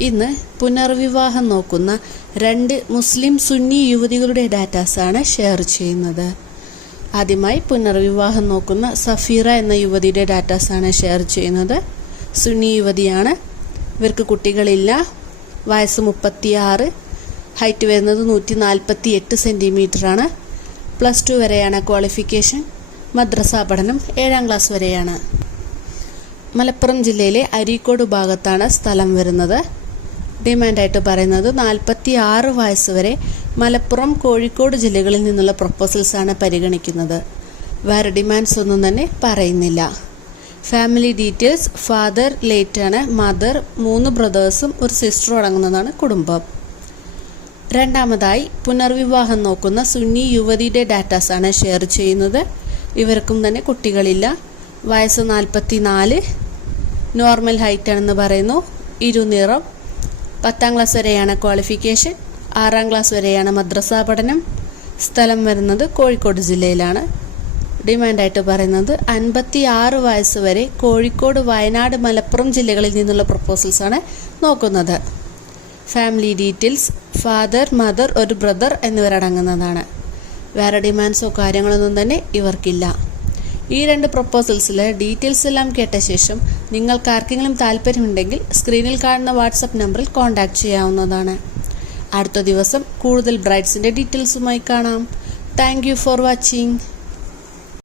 ഇന്ന് പുനർവിവാഹം നോക്കുന്ന രണ്ട് മുസ്ലിം സുന്നി യുവതികളുടെ ഡാറ്റാസാണ് ഷെയർ ചെയ്യുന്നത്. ആദ്യമായി പുനർവിവാഹം നോക്കുന്ന സഫീറ എന്ന യുവതിയുടെ ഡാറ്റാസാണ് ഷെയർ ചെയ്യുന്നത്. സുന്നി യുവതിയാണ്. ഇവർക്ക് കുട്ടികളില്ല. വയസ്സ് മുപ്പത്തിയാറ്. ഹൈറ്റ് വരുന്നത് നൂറ്റി നാൽപ്പത്തി എട്ട് സെന്റിമീറ്ററാണ് പ്ലസ് ടു വരെയാണ് ക്വാളിഫിക്കേഷൻ. മദ്രസ പഠനം ഏഴാം ക്ലാസ് വരെയാണ്. മലപ്പുറം ജില്ലയിലെ അരീക്കോട് ഭാഗത്താണ് സ്ഥലം വരുന്നത്. ഡിമാൻഡായിട്ട് പറയുന്നത് നാൽപ്പത്തി ആറ് വയസ്സ് വരെ മലപ്പുറം കോഴിക്കോട് ജില്ലകളിൽ നിന്നുള്ള പ്രൊപ്പോസൽസാണ് പരിഗണിക്കുന്നത്. വേറെ ഡിമാൻഡ്സ് ഒന്നും തന്നെ പറയുന്നില്ല. ഫാമിലി ഡീറ്റെയിൽസ് ഫാദർ ലേറ്റാണ് മദർ മൂന്ന് ബ്രദേഴ്സും ഒരു സിസ്റ്ററും അടങ്ങുന്നതാണ് കുടുംബം. രണ്ടാമതായി പുനർവിവാഹം നോക്കുന്ന സുന്നി യുവതിയുടെ ഡാറ്റാസാണ് ഷെയർ ചെയ്യുന്നത്. ഇവർക്കും തന്നെ കുട്ടികളില്ല. വയസ്സ് നാൽപ്പത്തി നാല് നോർമൽ ഹൈറ്റ് ആണെന്ന് പറയുന്നു. ഇരുനിറം. പത്താം ക്ലാസ് വരെയാണ് ക്വാളിഫിക്കേഷൻ ആറാം ക്ലാസ് വരെയാണ് മദ്രസ പഠനം. സ്ഥലം വരുന്നത് കോഴിക്കോട് ജില്ലയിലാണ്. ഡിമാൻഡായിട്ട് പറയുന്നത് അൻപത്തി ആറ് വയസ്സ് വരെ കോഴിക്കോട് വയനാട് മലപ്പുറം ജില്ലകളിൽ നിന്നുള്ള പ്രപ്പോസൽസാണ് നോക്കുന്നത്. ഫാമിലി ഡീറ്റെയിൽസ് ഫാദർ മദർ ഒരു ബ്രദർ എന്നിവരടങ്ങുന്നതാണ് വേറെ ഡിമാൻഡ്സോ കാര്യങ്ങളൊന്നും തന്നെ ഇവർക്കില്ല. ഈ രണ്ട് പ്രപ്പോസൽസിലെ ഡീറ്റെയിൽസ് എല്ലാം കേട്ട ശേഷം നിങ്ങൾക്ക് ആർക്കെങ്കിലും താല്പര്യമുണ്ടെങ്കിൽ സ്ക്രീനിൽ കാണുന്ന വാട്സപ്പ് നമ്പറിൽ കോൺടാക്ട് ചെയ്യാവുന്നതാണ്. അടുത്ത ദിവസം കൂടുതൽ ബ്രൈഡ്സിന്റെ ഡീറ്റെയിൽസുമായി കാണാം. Thank for watching.